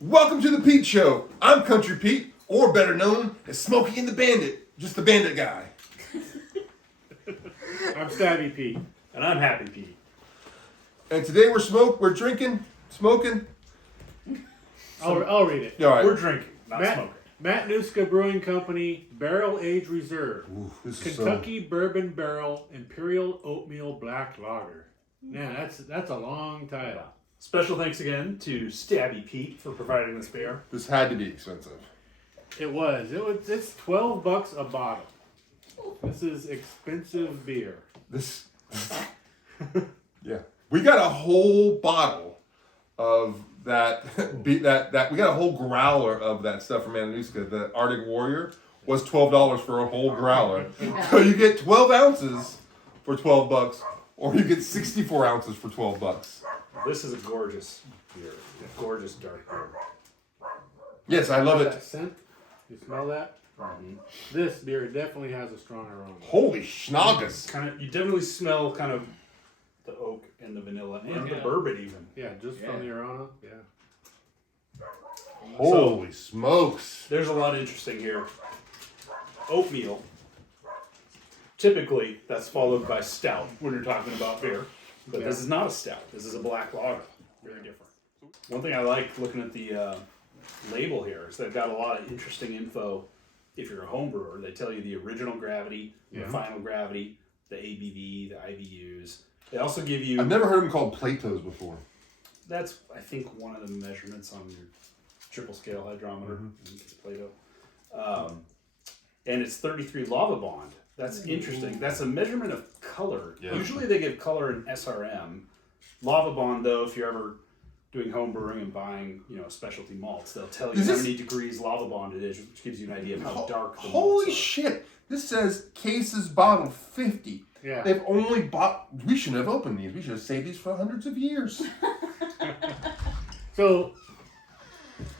Welcome to the Pete Show. I'm Country Pete, or better known as Smokey and the Bandit, just the bandit guy. I'm Stabby Pete. And I'm Happy Pete. And today we're drinking, smoking. I'll read it. All right. We're drinking, not smoking. Matanuska Brewing Company Barrel Aged Reserve. Ooh, this is Kentucky Bourbon Barrel Imperial Oatmeal Black Lager. Man, that's a long title. Special thanks again to Stabby Pete for providing this beer. This had to be expensive. It's $12 a bottle. This is expensive beer. Yeah. We got a whole bottle of that. We got a whole growler of that stuff from Matanuska. The Arctic Warrior was $12 for a whole growler. So you get 12 ounces for $12, or you get 64 ounces for $12. This is a gorgeous beer. A gorgeous dark beer. Yes, I love That it. scent? You smell that? This beer definitely has a strong aroma. Holy schnoggers. You definitely smell kind of the oak and the vanilla and the bourbon even. Yeah, just from the aroma. Yeah. Holy smokes. There's a lot interesting here. Oatmeal. Typically, that's followed by stout when you're talking about beer. But this is not a stout. This is a black lager. Very different. One thing I like looking at the label here is they've got a lot of interesting info. If you're a home brewer, they tell you the original gravity, the final gravity, the ABV, the IBUs. They also give you... I've never heard them called Platos before. That's, I think, one of the measurements on your triple scale hydrometer. Plato. And it's 33 lava bond. That's interesting. That's a measurement of color. Yeah. Usually they give color in SRM. Lava bond, though, if you're ever doing home brewing and buying, specialty malts, they'll tell you how many degrees lava bond it is, which gives you an idea of how dark the malts are. Holy shit! This says cases bottle 50. Yeah. They've only bought. We shouldn't have opened these. We should have saved these for hundreds of years. So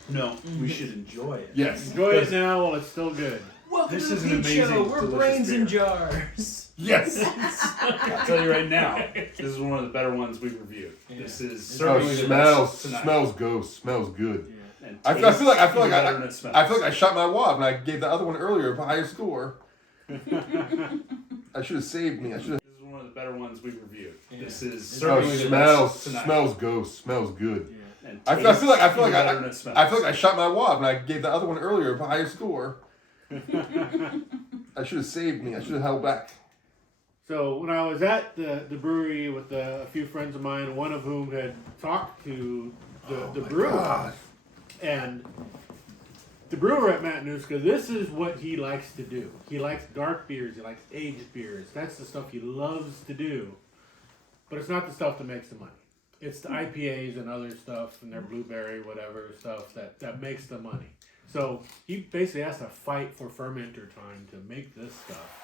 No, we should enjoy it. Yes. enjoy it now while it's still good. Welcome This to is the an Pete amazing, Show. We're delicious brains in beer. jars. Yes. I'll tell you right now, this is one of the better ones we've reviewed. This is Oh, certainly the smells best tonight. smells ghost. Smells good. And I feel like tastes even better than it smells. I feel like I shot my wad and I gave the other one earlier a higher score. I should have saved me. I should have. This is one of the better ones we've reviewed. This is Oh, certainly the smells best tonight. smells ghost. Smells good. And I feel like tastes even better than it smells. I feel like I shot my wad and I gave the other one earlier a higher score. I should have saved me. I should have held back. So when I was at the brewery with a few friends of mine, one of whom had talked to the brewer, God. and the brewer at Matanuska, this is what he likes to do. He likes dark beers. He likes aged beers. That's the stuff he loves to do. But it's not the stuff that makes the money. It's the IPAs and other stuff and their blueberry, whatever stuff that makes the money. So he basically has to fight for fermenter time to make this stuff.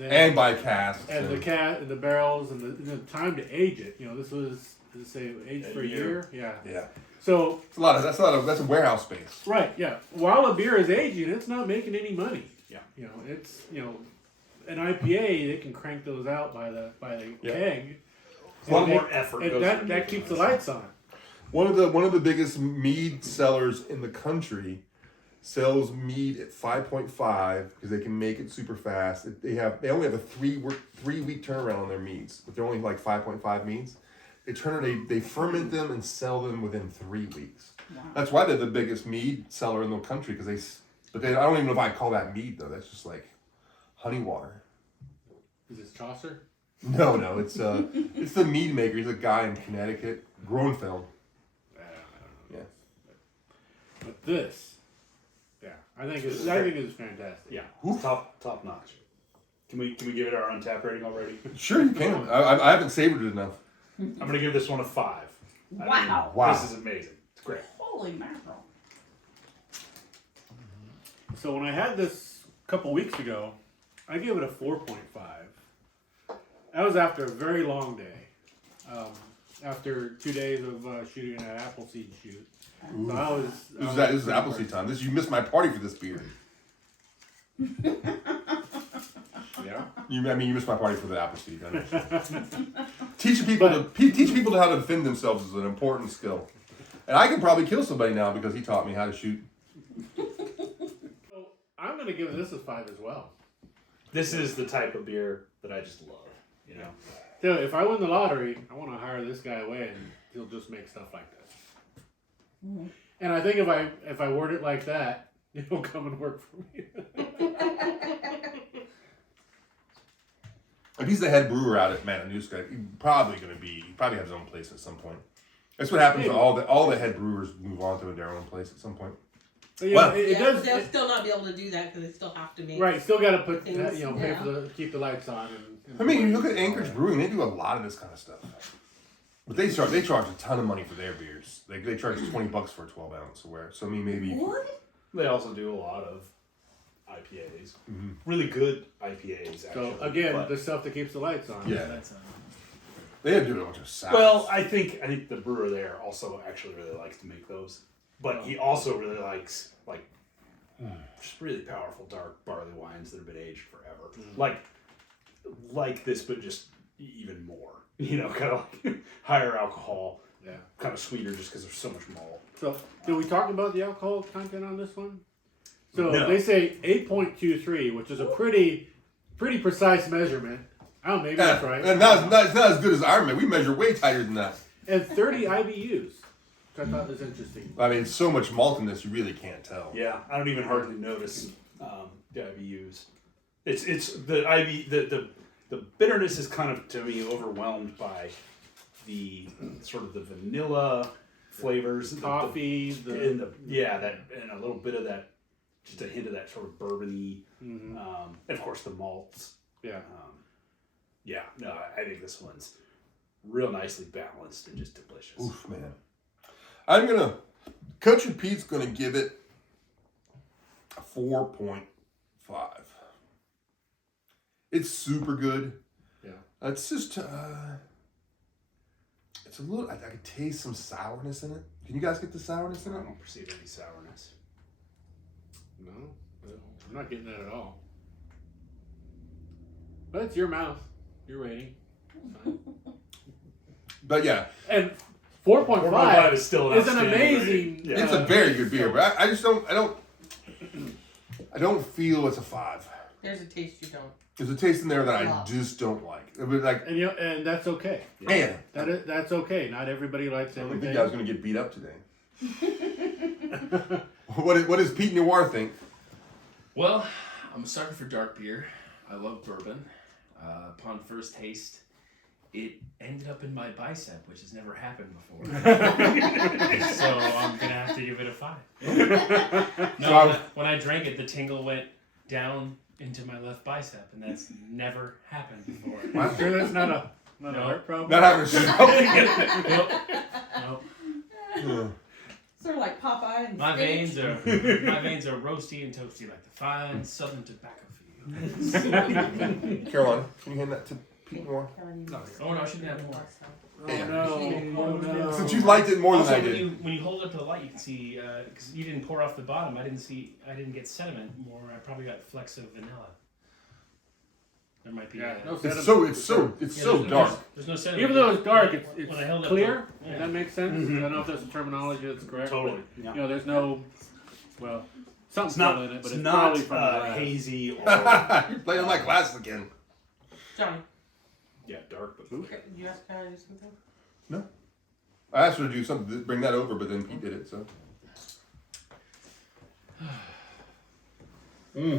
And by casks. and the barrels and the time to age it. This was aged for a year. Yeah. Yeah. So It's that's a warehouse space. right, yeah. While a beer is aging, it's not making any money. Yeah. It's an IPA, they can crank those out by the keg. A lot And more effort and goes that into that making keeps the this. lights on. One of the biggest mead sellers in the country sells mead at 5.5 because they can make it super fast. They only have a 3 week turnaround on their meads, but they're only like 5.5 meads. They ferment them and sell them within 3 weeks. Wow. That's why they're the biggest mead seller in the country because I don't even know if I call that mead though. That's just like honey water. Is this Chaucer? No, it's it's the mead maker. He's a guy in Connecticut, Groenfeld. I don't know. Yeah. But this, I think it's fantastic. Yeah, top notch. Can we give it our untapped rating already? Sure, you can. I haven't savored it enough. I'm gonna give this one a 5. Wow. Wow. This is amazing. It's great. Holy mackerel. So when I had this a couple weeks ago, I gave it a 4.5. That was after a very long day. After 2 days of shooting an Appleseed shoot. So This is Appleseed time. You missed my party for this beer. Yeah. You missed my party for the Appleseed. I understand. Teaching people how to defend themselves is an important skill. And I can probably kill somebody now because he taught me how to shoot. So I'm going to give this a 5 as well. This is the type of beer that I just love. You know. So if I win the lottery, I want to hire this guy away, and he'll just make stuff like this. Mhm. And I think if I word it like that, he'll come and work for me. If he's the head brewer out at Matanuska, he probably has his own place at some point. That's what happens to all the head brewers move on to their own place at some point. But, Well, it does. They'll still not be able to do that because they still have to make. Right, still got to put things, pay for keep the lights on. And I mean, you look at Anchorage Brewing; they do a lot of this kind of stuff. But they charge a ton of money for their beers. They charge $20 for a 12-ounce or where. So I mean, maybe What? They also do a lot of IPAs. Mm-hmm. Really good IPAs, actually. So again, but- the stuff that keeps the lights on. Yeah. That's they have to do a bunch of sours. Well, I think the brewer there also actually really likes to make those, but he also really likes just really powerful dark barley wines that have been aged forever, like this, but just even more. You know, kind of like higher alcohol, kind of sweeter, just because there's so much malt. So did we talk about the alcohol content on this one? So No. they say 8.23, which is a pretty precise measurement. Oh, maybe that's right. And it's not as good as our measure. We measure way tighter than that. And 30 IBUs, which I thought was interesting. I mean, it's so much malt in this, you really can't tell. Yeah, I don't even hardly notice the IBUs. It's the the bitterness is kind of, to me, overwhelmed by the sort of the vanilla flavors, Toffee, and a little bit of that, just a hint of that sort of bourbon-y, and of course the malts. yeah. I think this one's real nicely balanced and just delicious. Oof, man. Country Pete's gonna give it a 4.5. It's super good. Yeah. It's just, it's a little, I can taste some sourness in it. Can you guys get the sourness in I it? don't perceive any sourness. No, I'm not getting that at all. But it's your mouth, your rating. Fine. But yeah, And 4.5 4.5 is still an is an outstanding amazing. rating. Yeah. it's a very good beer, but I just don't, I don't feel it's a 5. There's a taste you don't. There's a taste in there that I just don't like. It was like, And and that's okay. man, That's okay. Not everybody likes I don't everything. think I was going to get beat up today. What does Pete Noir think? Well, I'm a sucker for dark beer. I love bourbon. Upon first taste, it ended up in my bicep, which has never happened before. So I'm gonna have to give it a 5. No, when I drank it, the tingle went down into my left bicep, and that's never happened before. I'm sure that's not a heart problem. Not having a stroke. Nope. Yeah. Sort of like Popeye and My spinach. veins are roasty and toasty like the fine southern tobacco field. Caroline, can you hand that to Pete Noir? Oh no, I shouldn't have more. Oh no! Oh no! Since you liked it more than Also, I when did. you hold it up to the light, you can see because you didn't pour off the bottom. I didn't get sediment more. I probably got flecks of vanilla. There might be. Yeah, no It's sediment. so there's dark. There's no sediment. Even though it's dark, it's When I held up clear. the- Does that make sense? I don't know if that's a terminology that's correct. Totally. But, Yeah. you know, there's no. Well, something's It's not still in it, but it's it's not probably from the glass. hazy or You're playing on my glasses again. Johnny, dark, but you asked Kylie to do something? I asked her to do something to bring that over, but then Pete did it, so. Yeah,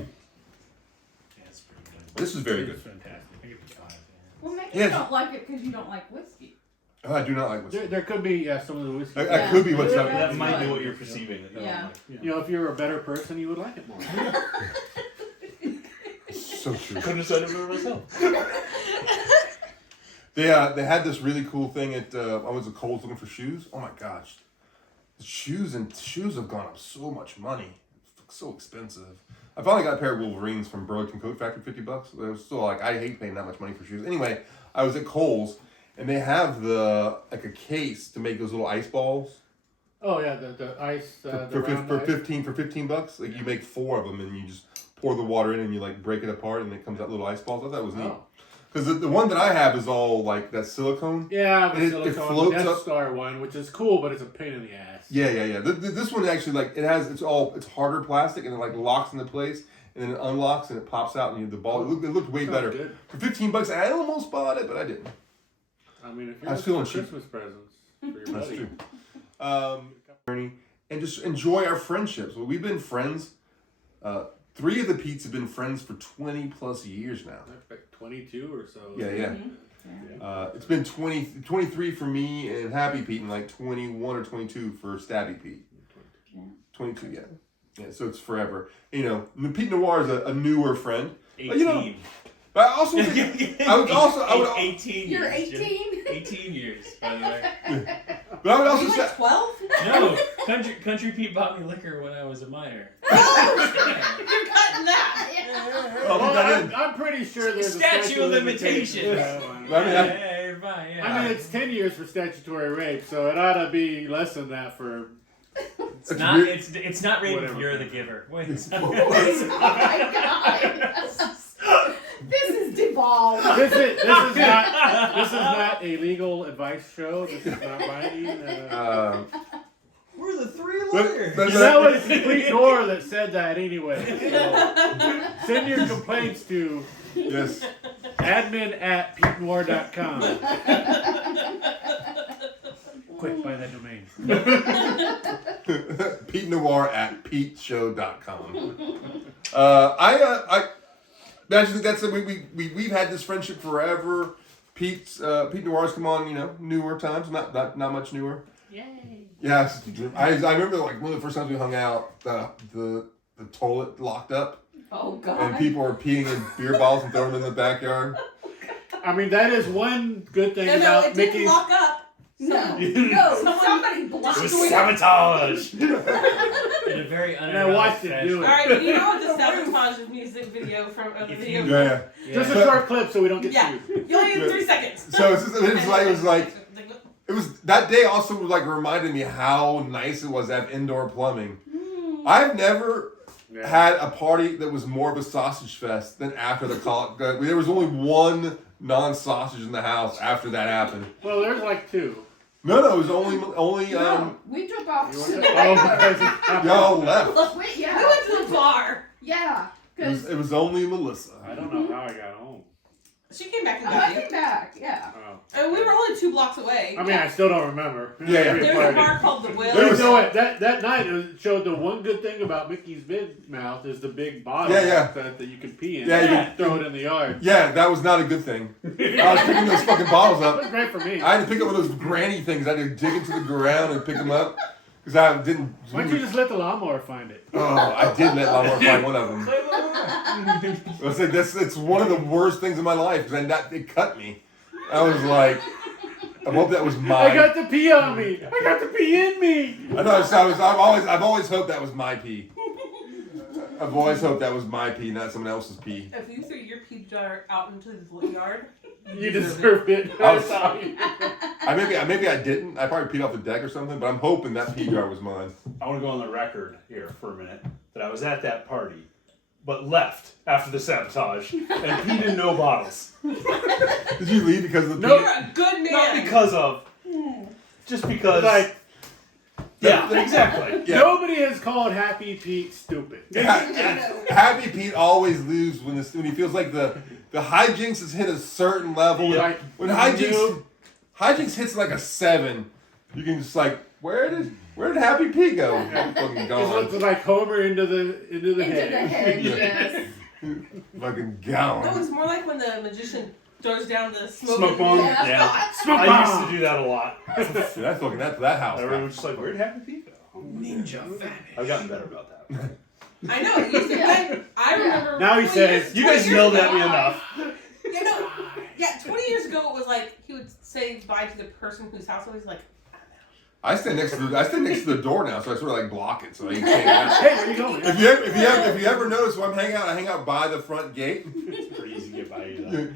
it's pretty good. This is very It's good. fantastic. I give it a 5. Well, maybe Yes. you don't like it because you don't like whiskey. Oh, I do not like whiskey. There could be some of the whiskey. I could be what's Yeah. up. that That's might be fine. what you're perceiving. Yeah. You know, if you're a better person, you would like it more. So true. Couldn't have said it better myself. They had this really cool thing at I was at Kohl's looking for shoes. Oh my gosh, the shoes have gone up so much money. It's so expensive. I finally got a pair of Wolverines from Burlington Coat Factory, $50. They were still like, I hate paying that much money for shoes. Anyway, I was at Kohl's and they have a case to make those little ice balls Oh yeah, the ice. The for round ice. $15. Like you make 4 of them and you just pour the water in and you like break it apart and it comes out little ice balls. I thought that was neat. Oh. Because the one that I have is all like that silicone. Yeah, And the it silicone floats Death up- Star one, which is cool, but it's a pain in the ass. Yeah. This one actually like it's harder plastic and it like locks into place and then it unlocks and it pops out and the ball. It looked way Sounds better. good. For $15, I almost bought it, but I didn't. I mean, if I you're was feeling looking cheap. for Christmas presents for your That's buddy. true. And just enjoy our friendships. Well, we've been friends. 3 of the Pete's have been friends for 20 plus years now. Like 22 or so. Yeah. It's been 23 for me and Happy Pete, and like 21 or 22 for Stabby Pete. 22, yeah. So it's forever. You know, Pete Noir is a newer friend. 18. But, you know, but I also think, I would 18 You're years. 18? 18 years, by the way. but I would Are also you say, like 12? No, Country Pete bought me liquor when I was a minor. You're cutting that. I'll Well, put that in. I'm pretty sure there's a Statute of limitations. Yeah, I mean, Yeah, you're fine. Yeah. I mean, it's 10 years for statutory rape, so it ought to be less than that for. It's not. It's not rated if Whatever. you're the giver. Wait. Oh my god. This is devolved. This is not a legal advice show. This is not binding. We're the 3 but- lawyers. but- That was Pete Noir that said that anyway. So send your complaints to yes. admin@petenoir.com. Quick, buy that domain. Pete Noir at PeteShow.com. I actually think that's we've had this friendship forever. Pete Noir's come on, newer times, not much newer. Yay. Yeah, I remember like one of the first times we hung out, the toilet locked up Oh god. and people were peeing in beer bottles and throwing them in the backyard. I mean, that is one good thing No, about it didn't Mickey's. lock up. No, somebody blocked It was it. sabotage. In a very And I watched it unerotic do it. Alright, you know what the sabotage music video from the If video? you- Yeah. Just a So- short clip so we don't get Yeah. sued. You only have 3 seconds. So it was that day also like reminded me how nice it was to have indoor plumbing. I've never Yeah. had a party that was more of a sausage fest than after the call. There was only one non-sausage in the house after that happened. Well, there's like 2. No, it was only No, we took off. You want to- oh, because it's- y'all left. Wait, We yeah. went to the bar. Yeah. Because It was only Melissa. I don't know how I got home. She came back and I got you. came back. Yeah. Oh. And we were only 2 blocks away. I mean, I still don't remember. Yeah. There was a Party. bar called The Will. There was- You know what? That night it showed the one good thing about Mickey's Big Mouth is the big bottle Yeah. that you can pee in. Yeah, You you can throw it in the yard. Yeah, that was not a good thing. I was picking those fucking bottles That up. was great for me. I had to pick up one of those granny things. I had to dig into the ground and pick them up because I didn't. Why don't you just let the lawnmower find it? Oh, I did let Lawnmower find one of them. It's one of the worst things in my life because it cut me. I was like, I hope that was I mine. got the pee on me. I got the pee in me. I know. I've always hoped that was my pee. I've always hoped that was my pee, not someone else's pee. If you threw your pee jar out into the yard, You deserved it. I was- Sorry. Maybe I didn't. I probably peed off the deck or something. But I'm hoping that pee jar was mine. I want to go on the record here for a minute that I was at that party, but left after the sabotage and peed in no bottles. Did you leave because of the pee? you're a good man. Not because of, just because. Like, yeah, exactly. Yeah. nobody has called Happy Pete stupid. Happy Pete always loses when he feels like the hijinks has hit a certain level. Yeah. Like, When you- hijinks hits like a 7, you can just like where did Happy Pete go? Fucking It gone. looks like Homer into the head. Into the head, yes. Fucking No, gone. it's more like when the magician throws down the Smoke bomb. Yeah. Yeah. Smoke I bomb. used to do that a lot. Dude, that's fucking that house. Everyone was just like, where'd Happy Pete go? Ninja vanish. I've gotten better about that. I know. It used to be. I remember. Now he 20 says, years- You 20 guys years yelled ago- at me enough. Yeah, no. Yeah, 20 years ago it was like he would say bye to the person whose house was like. I stand next to the door now, so I sort of like block it so you can't. Hey, where you going? If you ever notice when I'm hanging out, I hang out by the front gate. It's pretty easy to get by you though.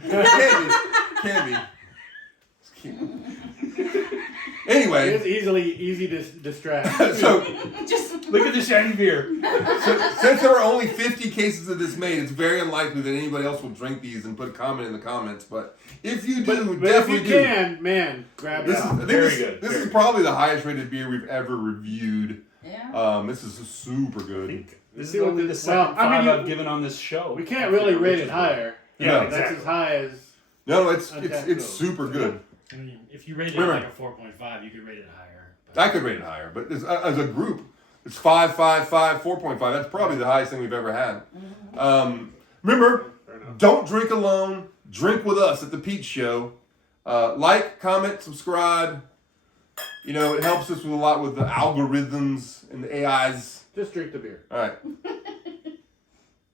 Can be. Anyway, It's easy to distract. so Just Look at the shiny beer. since there were only 50 cases of this made, it's very unlikely that anybody else will drink these and put a comment in the comments. But if you do, But if definitely you do. can, man, grab This it. is, I think Very this, good, This very is good. probably the highest rated beer we've ever reviewed. Yeah. This is super I good. think this is See what only the- the second well, I mean, five you- I've given on this show. We can't really rate it higher. Yeah, No. That's exactly. as high as. No, it's Untapped it's goes. super good. I mean, if you rated it Remember- like a 4.5, you could rate it higher. I could rate it higher, but as a group, it's 5, 5, 5, 4.5. That's probably the highest thing we've ever had. Remember, don't drink alone. Drink with us at the Pete Show. Like, comment, subscribe. You know, it helps us with a lot with the algorithms and the AIs. Just drink the beer. All right.